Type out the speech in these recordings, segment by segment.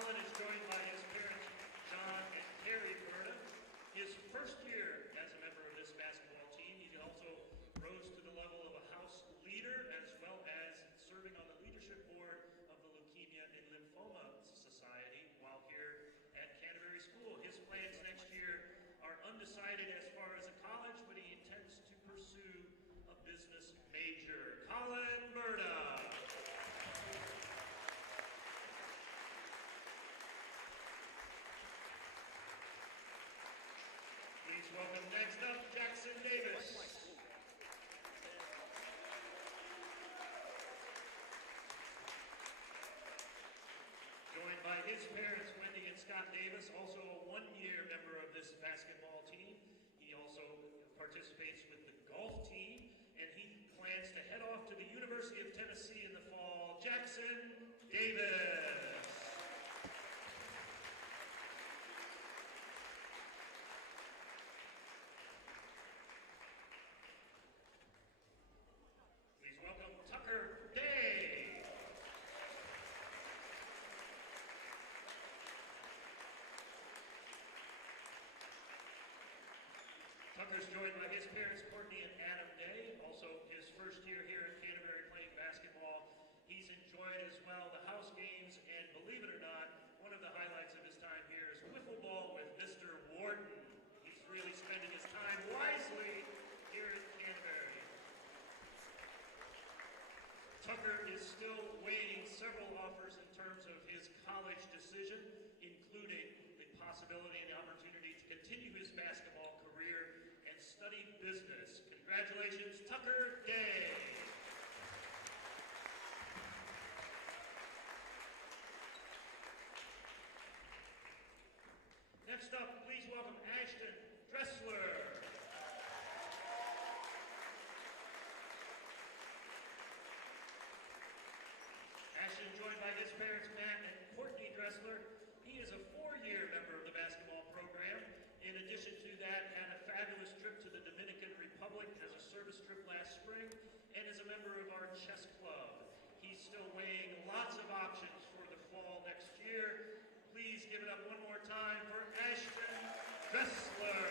Colin is joined by his parents, John and Terry Berta. His first year as a member of this basketball team, he also rose to the level of a house leader as well as serving on the leadership board of the Leukemia and Lymphoma Society while here at Canterbury School. His plans next year are undecided as far as a college, but he intends to pursue a business major. Colin Berta. Please welcome next up, Jackson Davis. Joined by his parents, Wendy and Scott Davis, also a one-year member of this basketball team. He also participates with the golf team, and he plans to head off to the University of Tennessee in the fall. Jackson Davis. Please welcome Tucker Day. Tucker's joined by his parents, Courtney and Adam Day, also his first year here at Canterbury playing basketball. He's enjoyed as well the house games, and believe it or not, one of the highlights of his time here is wiffle ball with Mr. Wharton. He's really spending his time wisely here at Canterbury. Tucker is still weighing several offers in terms of his college decision, including the possibility and the opportunity to continue his basketball career and study business. Congratulations, Tucker Day. Next up, please welcome Ashton Dressler. Ashton, joined by his parents, Matt and Courtney Dressler. He is a four-year member of the basketball program. In addition to that, had a fabulous trip to the Dominican Republic as a service trip last spring, and is a member of our chess club. He's still weighing lots of options for the fall next year. Please give it up one more time for Ashton Dressler.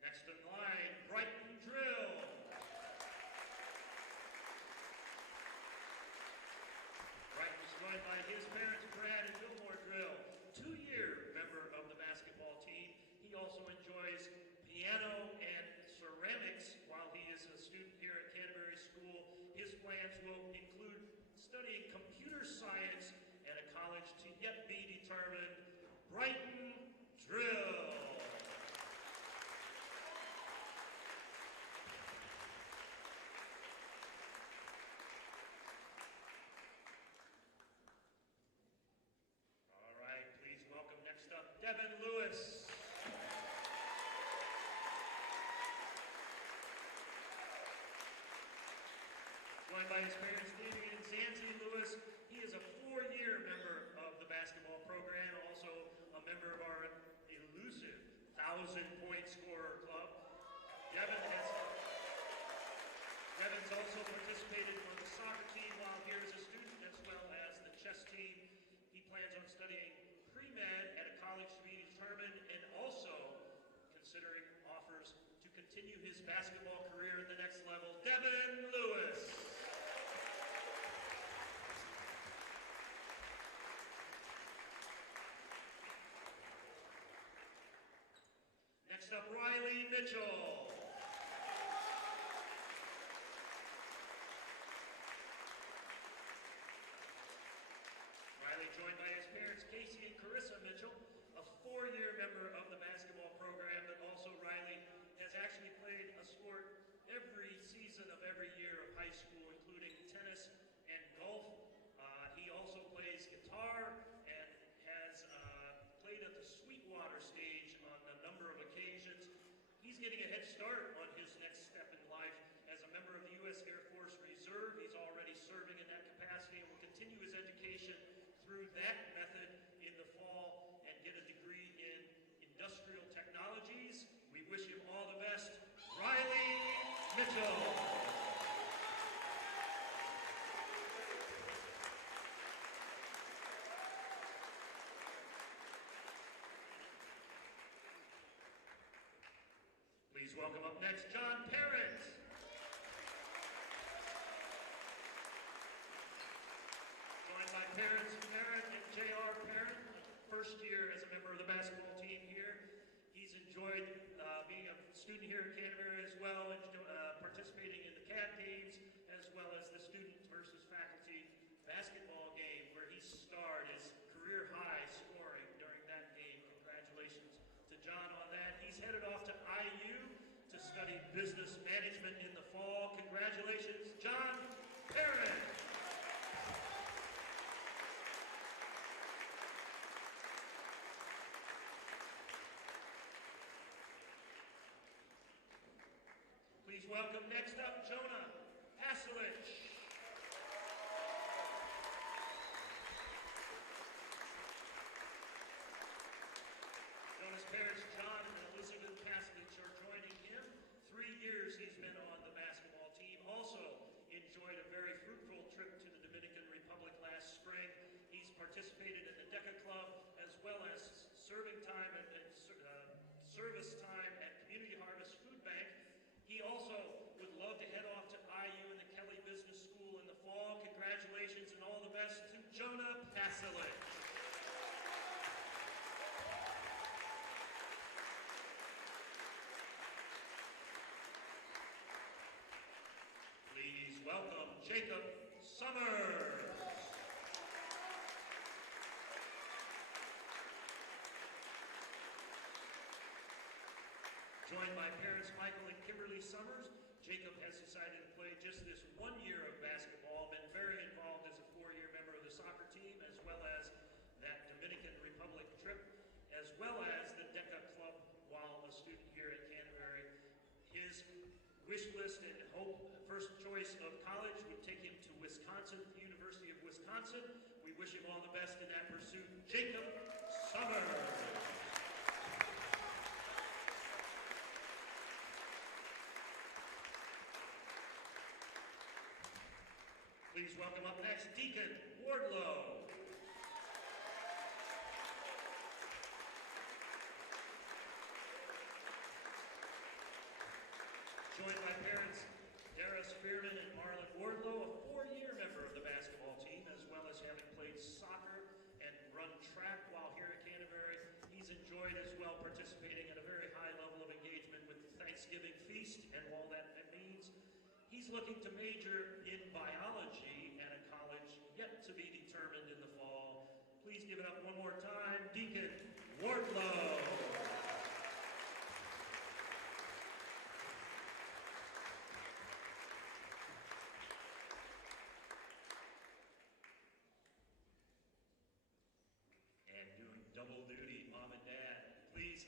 Next in line, Brighton Drill. Brighton's joined by his parents, Brad and Fillmore Drill, two-year member of the basketball team. He also enjoys piano and ceramics while he is a student here at Canterbury School. His plans will include studying computer science at a college to yet be determined. Brighton Drill. Please welcome next up, Devin Lewis. Joined by his parents, Davey and Zanzi Lewis. He is a four-year member of the basketball program, also a member of our elusive 1,000-point scorer club. Devin's also participated on the soccer team while here as a student, as well as the chess team. He plans on studying pre-med at a college to be determined, and also considering offers to continue his basketball career at the next level. Devin Lewis. Next up, Riley Mitchell. Riley joined by his parents, Casey and Carissa Mitchell, a four-year member of the basketball program, but also Riley has actually played a sport every season of every year of high school, including tennis and golf. He also plays guitar and has played at the Sweetwater stage on a number of occasions. He's getting a head start on his next step in life as a member of the U.S. Air Force Reserve. He's already serving in that capacity and will continue his education through that method in the fall and get a degree in industrial technologies. We wish him all the best. Please welcome up next, John Parent. Joined by parents Parent and J.R. Parent, first year as a member of the basketball team here. He's enjoyed being a student here at Canterbury as well, and participating in the CAD games, as well as the student versus faculty basketball game, where he starred his career high scoring during that game. Congratulations to John on that. He's headed off to IU to study business management in the fall. Congratulations, John Parent. Please welcome next up, Jonah Asilich. Jonah's parents, John and Elizabeth Asilich, are joining him. 3 years he's been on the basketball team. Also enjoyed a very fruitful trip to the Dominican Republic last spring. He's participated in the DECA Club, as well as serving time and service time at Community Harvest Food Bank. He also would love to head off to IU and the Kelly Business School in the fall. Congratulations and all the best to Jonah Asilich. Please welcome Jacob Summers. Joined by parents Michael and Kimberly Summers, Jacob has decided to play just this 1 year of basketball, been very involved as a 4-year member of the soccer team, as well as that Dominican Republic trip, as well as the DECA Club while a student here at Canterbury. His wish list and hope, first choice of college would take him to Wisconsin, the University of Wisconsin. We wish him all the best in that pursuit. Jacob Summers. Please welcome up next, Deacon Wardlow. Joined by parents Dara Spearman and Marlon Wardlow, a 4-year member of the basketball team, as well as having played soccer and run track while here at Canterbury. He's enjoyed as well participating at a very high level of engagement with the Thanksgiving feast and all that means. He's looking to major in biology at a college yet to be determined in the fall. Please give it up one more time, Deacon Wardlow. And doing double duty, mom and dad. Please,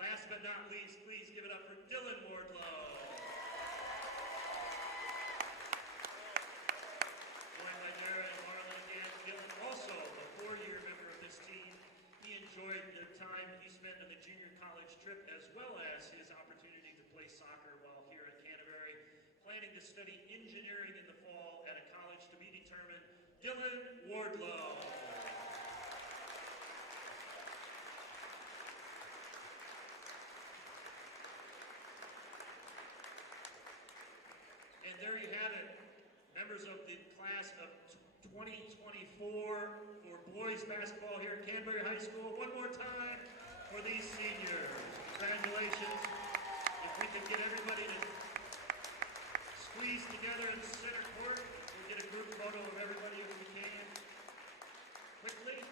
last but not least, please give it up for Dylan Wardlow. Enjoyed the time he spent on the junior college trip, as well as his opportunity to play soccer while here at Canterbury. Planning to study engineering in the fall at a college to be determined, Dylan Wardlow. And there you have it, members of the class of 2024 for boys basketball here at Canterbury High School. One more time for these seniors. Congratulations. If we can get everybody to squeeze together in the center court, we'll get a group photo of everybody if we can. Quickly.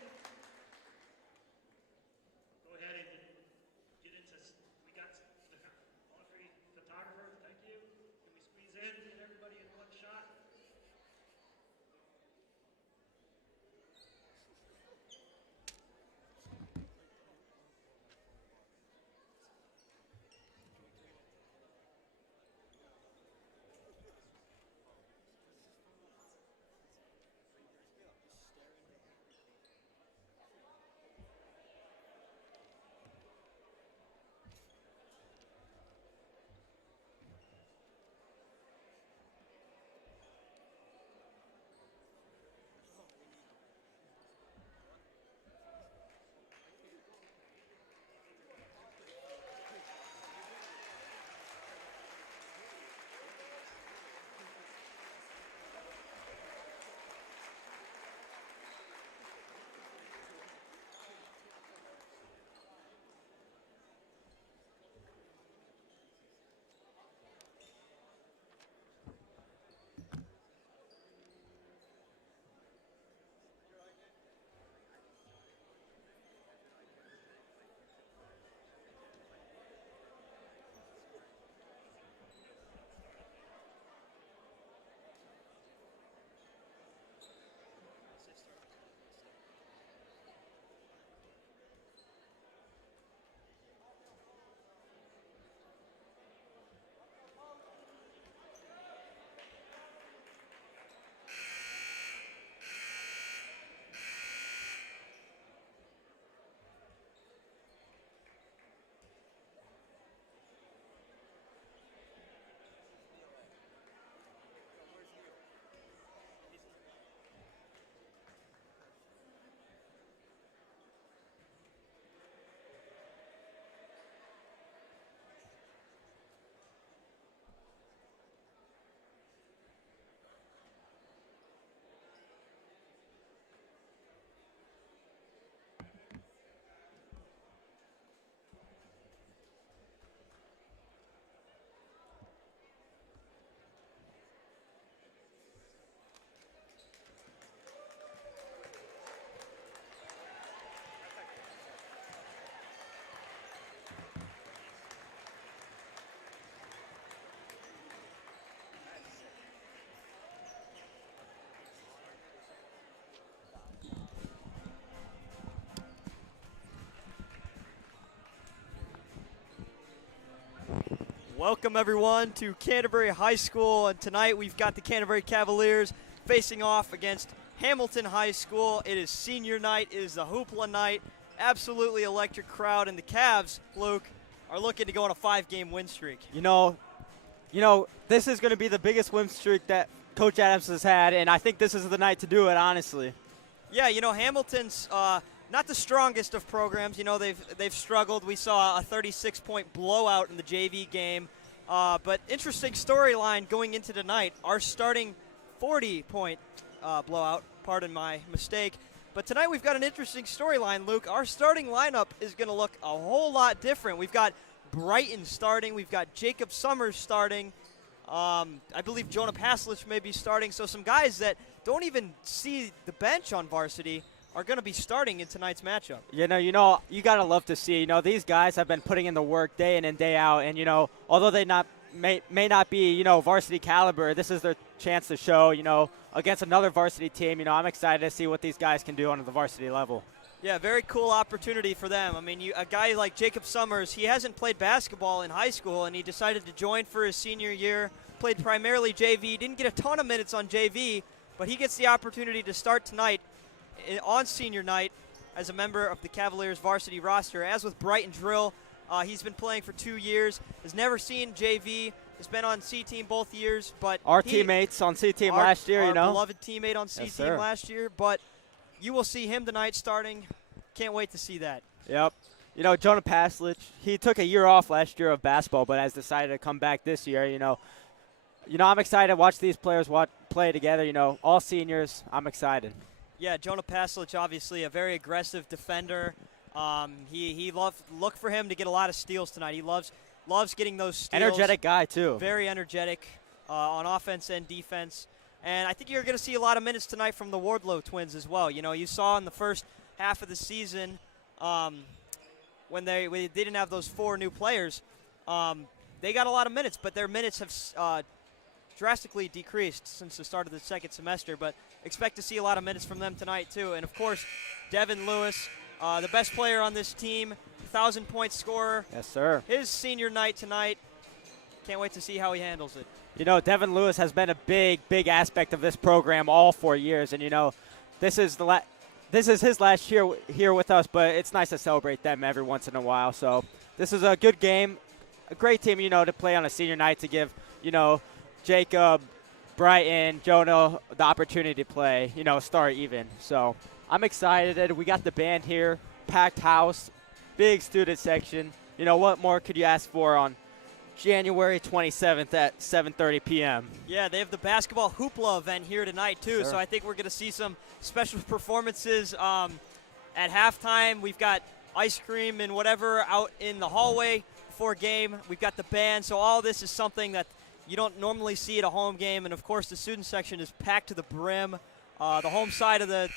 Go ahead and get into, we got all three photographers, thank you. Can we squeeze in, get everybody in one shot? Welcome everyone to Canterbury High School, and tonight we've got the Canterbury Cavaliers facing off against Hamilton High School. It is senior night, it is the hoopla night, absolutely electric crowd, and the Cavs, Luke, are looking to go on a 5-game win streak. You know, this is going to be the biggest win streak that Coach Adams has had, and I think this is the night to do it, honestly. Yeah, Hamilton's not the strongest of programs. They've struggled. We saw a 36-point blowout in the JV game. But interesting storyline going into tonight. Our starting 40-point blowout, pardon my mistake. But tonight we've got an interesting storyline, Luke. Our starting lineup is going to look a whole lot different. We've got Brighton starting. We've got Jacob Summers starting. I believe Jonah Paslich may be starting. So some guys that don't even see the bench on varsity are going to be starting in tonight's matchup. You got to love to see. These guys have been putting in the work day in and day out. And, although they may not be, varsity caliber, this is their chance to show, against another varsity team. I'm excited to see what these guys can do on the varsity level. Yeah, very cool opportunity for them. I mean, a guy like Jacob Summers, he hasn't played basketball in high school, and he decided to join for his senior year, played primarily JV, didn't get a ton of minutes on JV, but he gets the opportunity to start tonight on senior night as a member of the Cavaliers varsity roster. As with Brighton Drill, he's been playing for 2 years, has never seen JV, has been on C-Team both years. But our teammates on C-Team last year, Our beloved teammate on C-Team last year. But you will see him tonight starting. Can't wait to see that. Yep. Jonah Paslich, he took a year off last year of basketball, but has decided to come back this year. I'm excited to watch these players play together. All seniors. I'm excited. Yeah, Jonah Paslich, obviously a very aggressive defender. He look for him to get a lot of steals tonight. He loves getting those steals. Energetic guy, too. Very energetic on offense and defense. And I think you're going to see a lot of minutes tonight from the Wardlow twins as well. You saw in the first half of the season when they didn't have those 4 new players, they got a lot of minutes, but their minutes have drastically decreased since the start of the second semester. But expect to see a lot of minutes from them tonight, too. And, of course, Devin Lewis, the best player on this team, 1,000-point scorer. Yes, sir. His senior night tonight. Can't wait to see how he handles it. Devin Lewis has been a big aspect of this program all 4 years. And, this is his last year here with us, but it's nice to celebrate them every once in a while. So this is a good game, a great team, to play on a senior night to give, Jacob, Brighton, Jonah the opportunity to play, start even. So I'm excited. We got the band here, packed house, big student section. What more could you ask for on January 27th at 7:30 p.m.? Yeah, they have the basketball hoopla event here tonight, too. Sure. So I think we're going to see some special performances at halftime. We've got ice cream and whatever out in the hallway before game. We've got the band. So all this is something that you don't normally see at a home game. And, of course, the student section is packed to the brim. The home side of the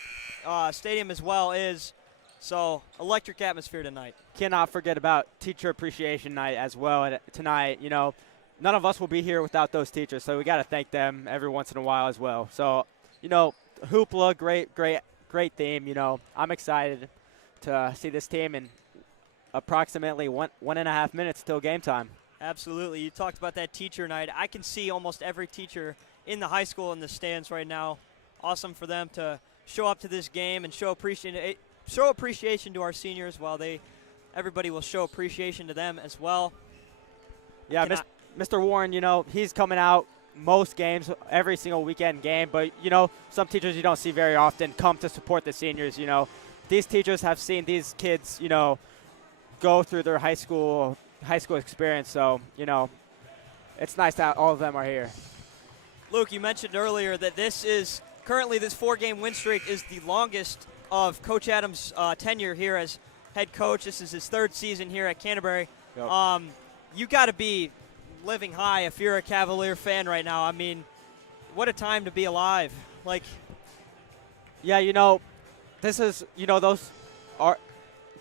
stadium as well is. So electric atmosphere tonight. Cannot forget about Teacher Appreciation Night as well tonight. None of us will be here without those teachers, so we got to thank them every once in a while as well. So, hoopla, great theme. I'm excited to see this team in approximately one and a half minutes till game time. Absolutely. You talked about that teacher night. I can see almost every teacher in the high school in the stands right now. Awesome for them to show up to this game and show appreciation to our seniors while everybody will show appreciation to them as well. Yeah, Mr. Warren, he's coming out most games, every single weekend game, but, some teachers you don't see very often come to support the seniors. These teachers have seen these kids, go through their high school experience, so, it's nice that all of them are here. Luke, you mentioned earlier that this 4-game win streak is the longest of Coach Adams' tenure here as head coach. This is his 3rd season here at Canterbury. Yep. You got to be living high if you're a Cavalier fan right now. I mean, what a time to be alive. Yeah, this is, those are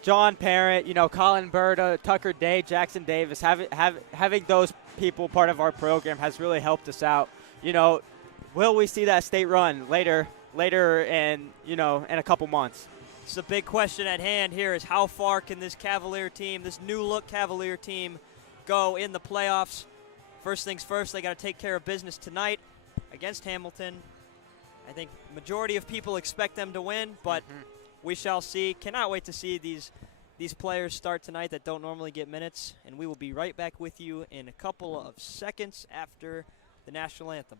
John Parent, Colin Berta, Tucker Day, Jackson Davis, having those people part of our program has really helped us out. Will we see that state run later in a couple months? It's the big question at hand here is how far can this Cavalier team, this new look Cavalier team, go in the playoffs? First things first, they got to take care of business tonight against Hamilton. I think majority of people expect them to win, but we shall see. Cannot wait to see these players start tonight that don't normally get minutes, and we will be right back with you in a couple of seconds after the national anthem.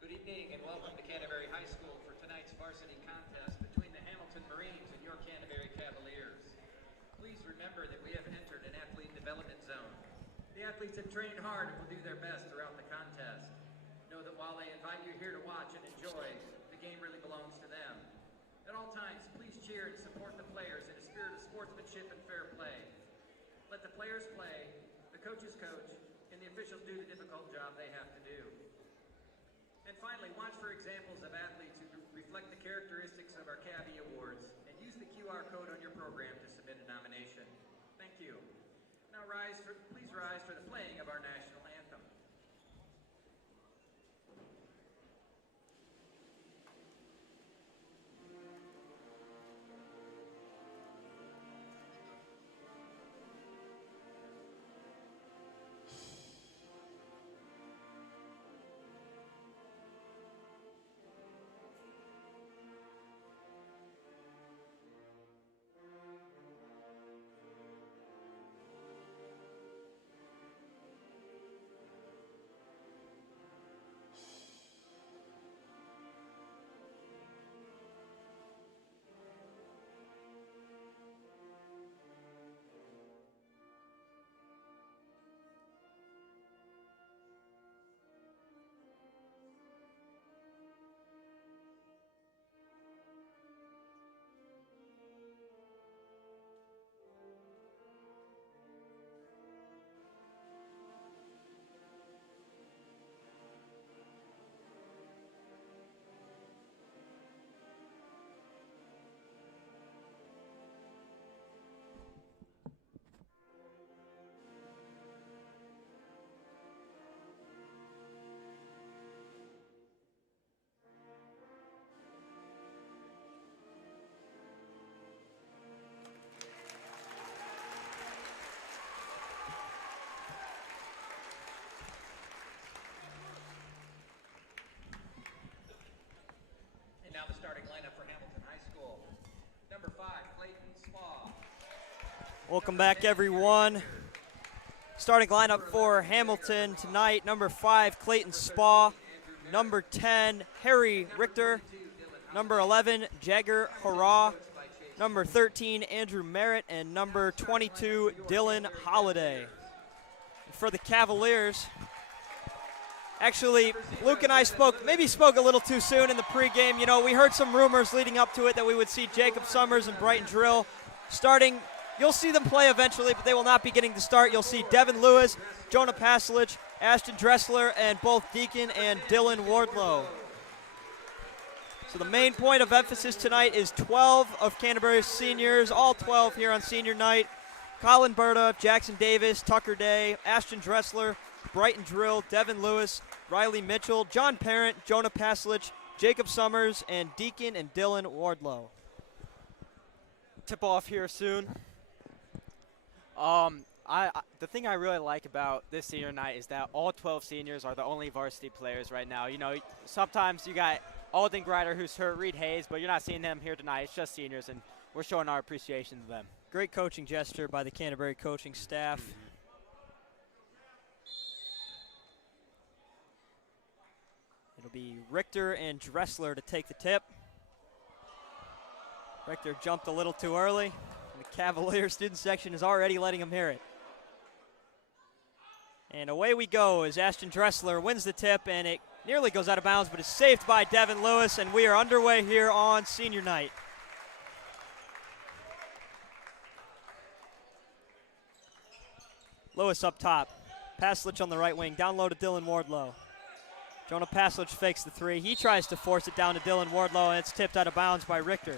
Good evening and welcome to Canterbury High School for tonight's varsity contest between the Hamilton Marines and your Canterbury Cavaliers. Please remember that we have entered an athlete development zone. The athletes have trained hard and will do their best throughout the contest. Know that while they invite you here to watch and enjoy, the game really belongs to them. At all times, please cheer and support the players in a spirit of sportsmanship and fair play. Let the players play, the coaches coach, and the officials do the difficult job they have to do. And finally, watch for examples of athletes who reflect the characteristics of our Cavy Awards and use the QR code on your program to submit a nomination. Thank you. Now please rise for the playing of our national anthem. And now the starting lineup for Hamilton High School. Number 5, Clayton Spa. Welcome back, everyone. Starting lineup for Hamilton tonight: number 5, Clayton Spa; number 10, Harry Richter; number 11, Jagger Hurrah; number 13, Andrew Merritt; and number 22, Dylan Holliday. And for the Cavaliers, actually, Luke and I spoke a little too soon in the pregame. You know, we heard some rumors leading up to it that we would see Jacob Summers and Brighton Drill starting. You'll see them play eventually, but they will not be getting to start. You'll see Devin Lewis, Jonah Paslich, Ashton Dressler, and both Deacon and Dylan Wardlow. So the main point of emphasis tonight is 12 of Canterbury's seniors, all 12 here on senior night. Colin Berta, Jackson Davis, Tucker Day, Ashton Dressler, Brighton Drill, Devin Lewis, Riley Mitchell, John Parent, Jonah Paslich, Jacob Summers, and Deacon and Dylan Wardlow. Tip off here soon. The thing I really like about this senior night is that all 12 seniors are the only varsity players right now. You know, sometimes you got Alden Grider who's hurt, Reed Hayes, but you're not seeing them here tonight. It's just seniors, and we're showing our appreciation to them. Great coaching gesture by the Canterbury coaching staff. It'll be Richter and Dressler to take the tip. Richter jumped a little too early. The Cavalier student section is already letting him hear it. And away we go as Ashton Dressler wins the tip, and it nearly goes out of bounds, but is saved by Devin Lewis, and we are underway here on senior night. Lewis up top. Paslich on the right wing. Down low to Dylan Wardlow. Jonah Paslich fakes the three. He tries to force it down to Dylan Wardlow, and it's tipped out of bounds by Richter.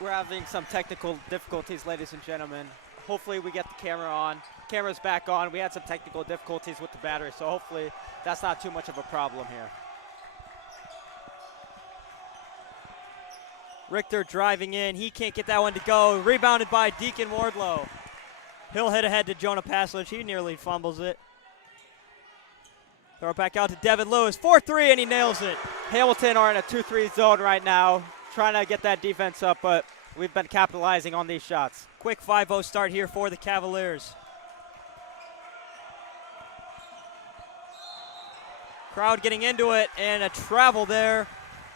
We're having some technical difficulties, ladies and gentlemen. Hopefully we get the camera on. Camera's back on. We had some technical difficulties with the battery, so hopefully that's not too much of a problem here. Richter driving in. He can't get that one to go. Rebounded by Deacon Wardlow. He'll hit ahead to Jonah Paslich. He nearly fumbles it. Throw it back out to Devin Lewis. 4-3, and he nails it. Hamilton are in a 2-3 zone right now, trying to get that defense up, but we've been capitalizing on these shots. Quick 5-0 start here for the Cavaliers. Crowd getting into it, and a travel there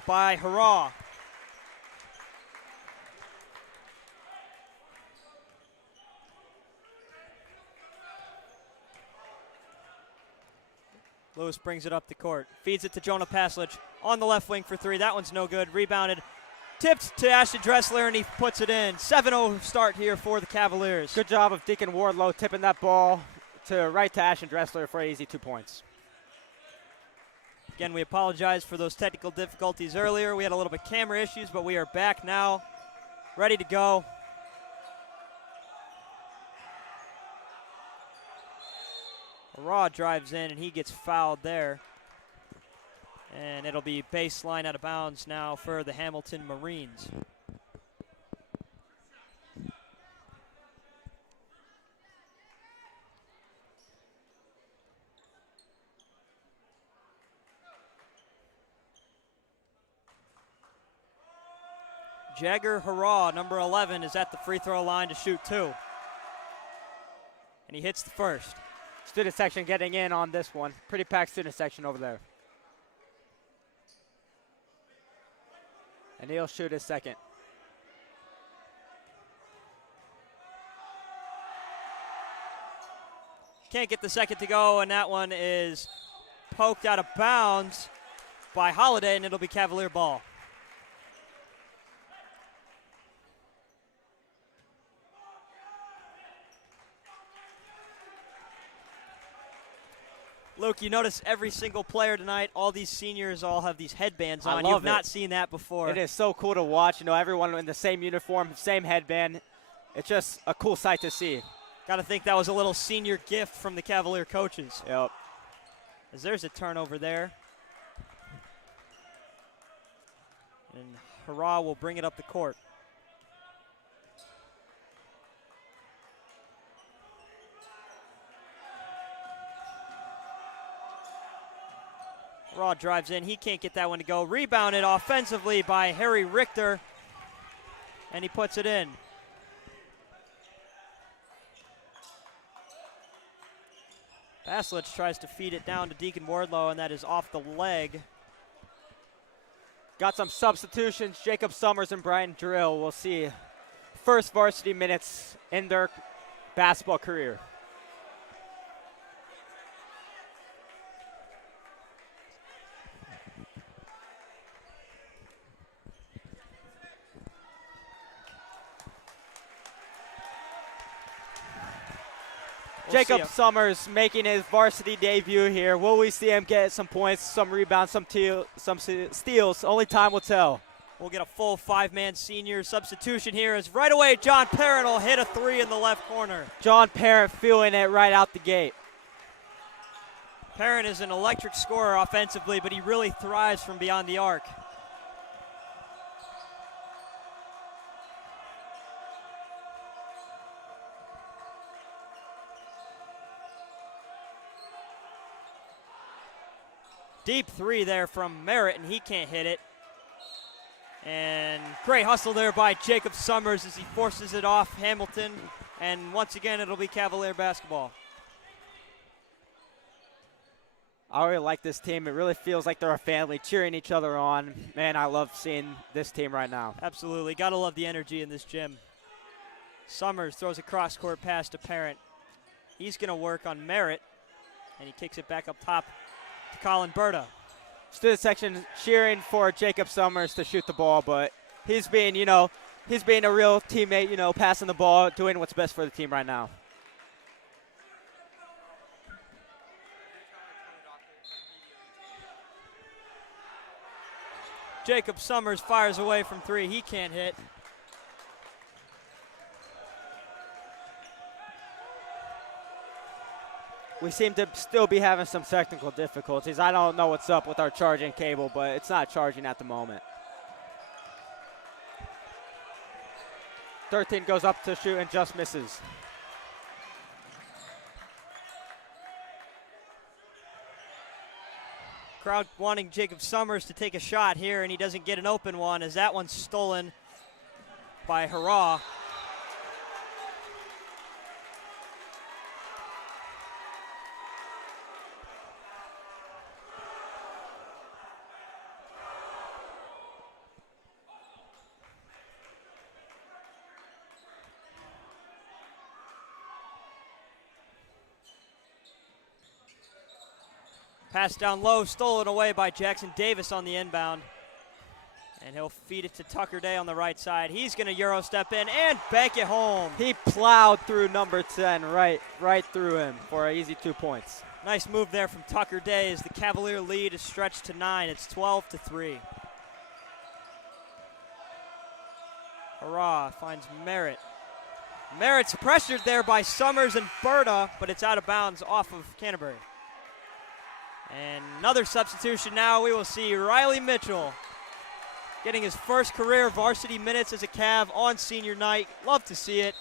by Hurrah. Lewis brings it up the court. Feeds it to Jonah Paslich on the left wing for three. That one's no good. Rebounded. Tipped to Ashton Dressler, and he puts it in. 7-0 start here for the Cavaliers. Good job of Deacon Wardlow tipping that ball right to Ashton Dressler for an easy 2 points. Again, we apologize for those technical difficulties earlier. We had a little bit camera issues, but we are back now, ready to go. Raw drives in, and he gets fouled there. And it'll be baseline out of bounds now for the Hamilton Marines. Jagger Hurrah, number 11, is at the free throw line to shoot two. And he hits the first. Student section getting in on this one. Pretty packed student section over there. And he'll shoot his second. Can't get the second to go, and that one is poked out of bounds by Holiday, and it'll be Cavalier ball. Luke, you notice every single player tonight, all these seniors all have these headbands on. You've not seen that before. It is so cool to watch. You know, everyone in the same uniform, same headband. It's just a cool sight to see. Got to think that was a little senior gift from the Cavalier coaches. Yep. As there's a turnover there. And Hurrah will bring it up the court. Raw drives in. He can't get that one to go. Rebounded offensively by Harry Richter, and he puts it in. Paslich tries to feed it down to Deacon Wardlow, and that is off the leg. Got some substitutions. Jacob Summers and Brian Drill will see first varsity minutes in their basketball career. Jacob Summers making his varsity debut here. Will we see him get some points, some rebounds, some steals? Only time will tell. We'll get a full five-man senior substitution here as right away John Parent will hit a three in the left corner. John Parent feeling it right out the gate. Parent is an electric scorer offensively, but he really thrives from beyond the arc. Deep three there from Merritt, and he can't hit it. And great hustle there by Jacob Summers as he forces it off Hamilton. And once again, it'll be Cavalier basketball. I really like this team. It really feels like they're a family cheering each other on. Man, I love seeing this team right now. Absolutely. Got to love the energy in this gym. Summers throws a cross-court pass to Parent. He's going to work on Merritt, and he kicks it back up top to Colin Berta. Student section cheering for Jacob Summers to shoot the ball, but he's being a real teammate, passing the ball, doing what's best for the team right now. Jacob Summers fires away from three. He can't hit. we seem to still be having some technical difficulties. I don't know what's up with our charging cable, but it's not charging at the moment. 13 goes up to shoot and just misses. Crowd wanting Jacob Summers to take a shot here, and he doesn't get an open one as that one's stolen by Hurrah. Pass down low, stolen away by Jackson Davis on the inbound. And he'll feed it to Tucker Day on the right side. He's going to Euro step in and bank it home. He plowed through number 10, right through him for an easy 2 points. Nice move there from Tucker Day as the Cavalier lead is stretched to 9. It's 12-3. Hurrah finds Merritt. Merritt's pressured there by Summers and Berta, but it's out of bounds off of Canterbury. And another substitution now. We will see Riley Mitchell getting his first career varsity minutes as a Cav on senior night. Love to see it.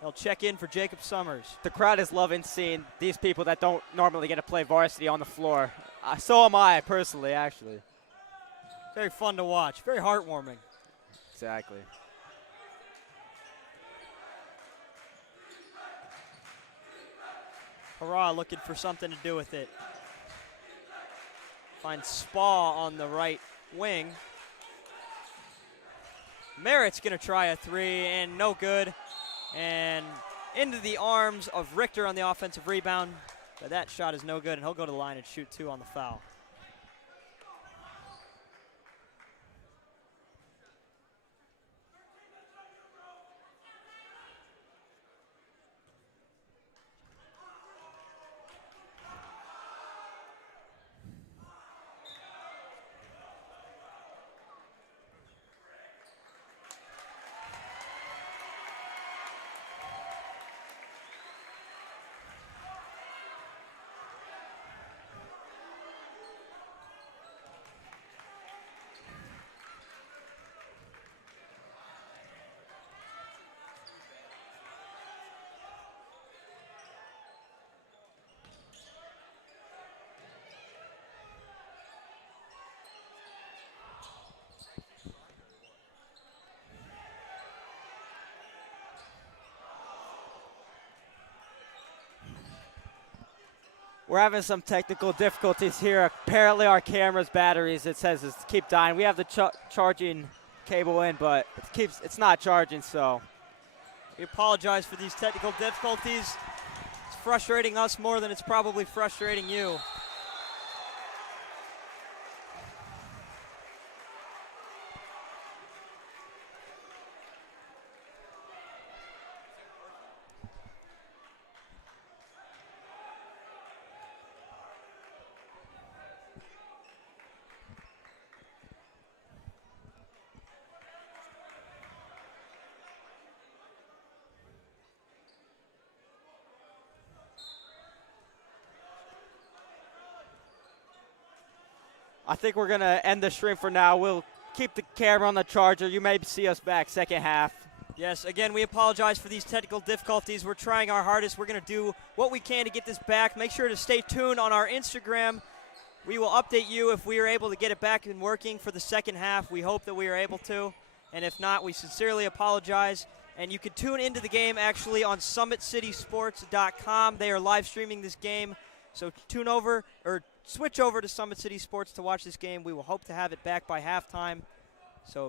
He'll check in for Jacob Summers. The crowd is loving seeing these people that don't normally get to play varsity on the floor. So am I, personally, actually. Very fun to watch. Very heartwarming. Exactly. Hurrah looking for something to do with it. Finds Spa on the right wing. Merritt's going to try a three, and no good. And into the arms of Richter on the offensive rebound. But that shot is no good, and he'll go to the line and shoot two on the foul. We're having some technical difficulties here. Apparently our camera's batteries, it says, keep dying. We have the charging cable in, but it's not charging, so. We apologize for these technical difficulties. It's frustrating us more than it's probably frustrating you. I think we're going to end the stream for now. We'll keep the camera on the charger. You may see us back second half. Yes, again, we apologize for these technical difficulties. We're trying our hardest. We're going to do what we can to get this back. Make sure to stay tuned on our Instagram. We will update you if we are able to get it back and working for the second half. We hope that we are able to. And if not, we sincerely apologize. And you can tune into the game actually on SummitCitySports.com. They are live streaming this game. So switch over to Summit City Sports to watch this game. We will hope to have it back by halftime.